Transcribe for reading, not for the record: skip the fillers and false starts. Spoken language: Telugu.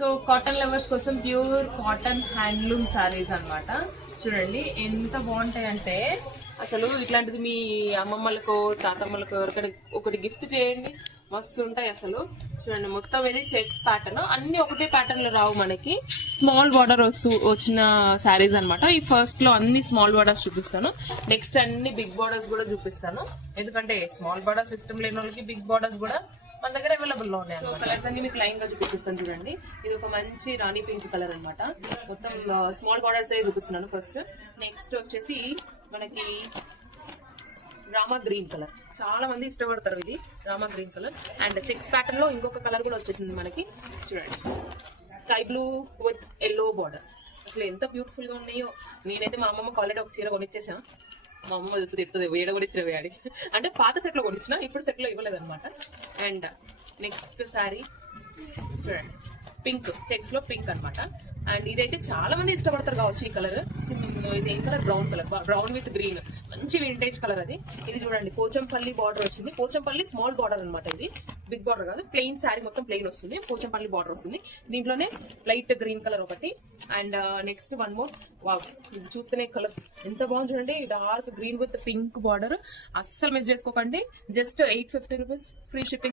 సో కాటన్ లవర్స్ కోసం ప్యూర్ కాటన్ హ్యాండ్లూమ్ సారీస్ అన్నమాట. చూడండి ఎంత బాగుంటాయి అంటే అసలు ఇట్లాంటిది మీ అమ్మమ్మలకు తాతమ్మలకు ఒకటి గిఫ్ట్ చేయండి, మస్తు ఉంటాయి అసలు. చూడండి మొత్తం ఇది చెక్స్ ప్యాటర్న్, అన్ని ఒకటే ప్యాటర్న్ లో రావు మనకి, స్మాల్ బార్డర్ వచ్చిన శారీస్ అన్నమాట. ఈ ఫస్ట్ లో అన్ని స్మాల్ బార్డర్స్ చూపిస్తాను, నెక్స్ట్ అన్ని బిగ్ బార్డర్స్ కూడా చూపిస్తాను. ఎందుకంటే స్మాల్ బార్డర్స్ ఇష్టం లేని వాళ్ళకి బిగ్ బార్డర్స్ కూడా మన దగ్గర అవైలబుల్ లో ఉన్నాయి. కలర్స్ అన్ని మీకు లైన్ గా చూపిస్తాను చూడండి. ఇది ఒక మంచి రాణి పింక్ కలర్ అన్నమాట. మొత్తం స్మాల్ బార్డర్స్ చూపిస్తున్నాను ఫస్ట్. నెక్స్ట్ వచ్చేసి మనకి రామా గ్రీన్ కలర్, చాలా మంది ఇష్టపడతారు ఇది Rama green colour. And checks pattern లో ఇంకొక కలర్ కూడా వచ్చేసింది మనకి, చూడండి sky blue with yellow border. అసలు ఎంత బ్యూటిఫుల్ గా ఉన్నాయో. నేనైతే మా అమ్మమ్మకి ఆల్రెడీ ఒక చీర కొనిచ్చేసాను. మా అమ్మమ్మ చూస్తే తిడుతుంది, వేడ కొనిచ్చిన వేయాలి అంటే పాత సెట్ లో కొనిచ్చిన, ఇప్పుడు సెట్ లో ఇవ్వలేదు అనమాట. అండ్ నెక్స్ట్ శారీ చూడండి పింక్, చెక్స్ లో పింక్ అనమాట. అండ్ ఇదైతే చాలా మంది ఇష్టపడతారు కావచ్చు ఈ కలర్. ఇది ఏం colour, brown colour, brown with green, మంచి వింటేజ్ కలర్ అది. ఇది చూడండి పోచంపల్లి బార్డర్ వచ్చింది, పోచంపల్లి స్మాల్ బార్డర్ అనమాట. ఇది బిగ్ బార్డర్ కాదు, ప్లెయిన్ శారీ మొత్తం ప్లెయిన్ వస్తుంది, పోచంపల్లి బార్డర్ వస్తుంది. దీంట్లోనే లైట్ గ్రీన్ కలర్ ఒకటి. And next one more, wow ఇది చూస్తేనే కలర్ ఎంత బాగుంది చూడండి, dark green with pink border. అస్సలు మిస్ చేసుకోకండి. Just 850 rupees, free shipping.